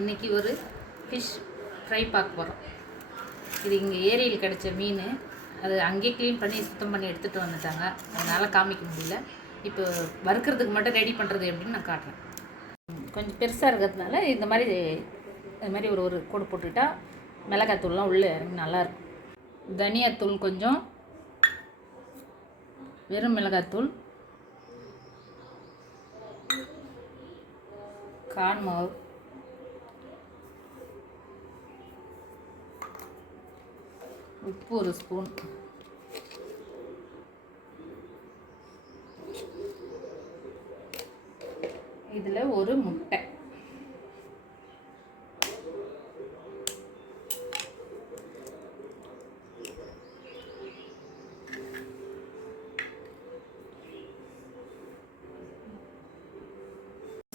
இன்றைக்கி ஒரு fish fry பார்க்க போகிறோம். இது இங்கே ஏரியில் கிடச்ச மீன். அது அங்கேயே க்ளீன் பண்ணி சுத்தம் பண்ணி எடுத்துகிட்டு வந்துட்டாங்க. அதனால் காமிக்க முடியல. இப்போ வறுக்கிறதுக்கு மட்டும் ரெடி பண்ணுறது எப்படின்னு நான் காட்டுறேன். கொஞ்சம் பெருசாக இருக்கிறதுனால இது மாதிரி ஒரு கோடு போட்டுக்கிட்டா மிளகாத்தூள்லாம் உள்ளே இறங்கி நல்லாயிருக்கும். தனியாத்தூள் கொஞ்சம், வெறும் மிளகாத்தூள், கார்ன் மாவு, உப்பு ஒரு ஸ்பூன், இதில் ஒரு முட்டை,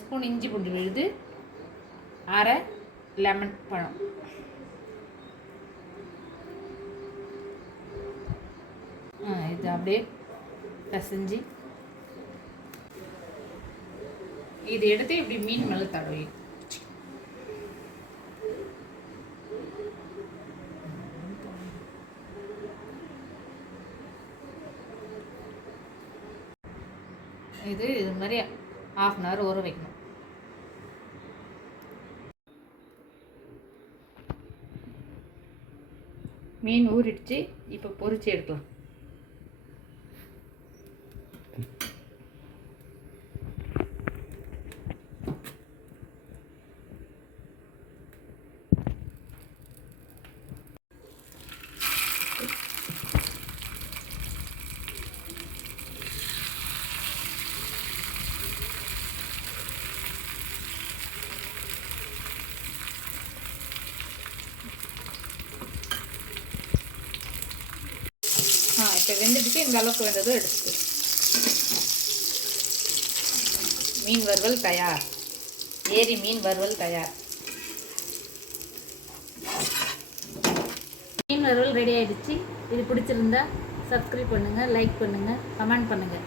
ஸ்பூன் இஞ்சி பூண்டு விழுது, அரை லெமன் பழம், இது அப்படியே பிசைஞ்சு இது எடுத்து இப்படி மீன் மேலே தடவி இது மாதிரி 1/2 hour ஊற வைக்கணும். மீன் ஊறிடுச்சு. இப்போ பொரிச்சு எடுக்கலாம். இப்போ வெந்துட்டு இந்த அளவுக்கு வெந்ததும் எடுத்து மீன் வறுவல் தயார். ஏரி மீன் வறுவல் தயார். மீன் வறுவல் ரெடி ஆகிடுச்சு. இது பிடிச்சிருந்தா சப்ஸ்கிரைப் பண்ணுங்கள், லைக் பண்ணுங்கள், கமெண்ட் பண்ணுங்கள்.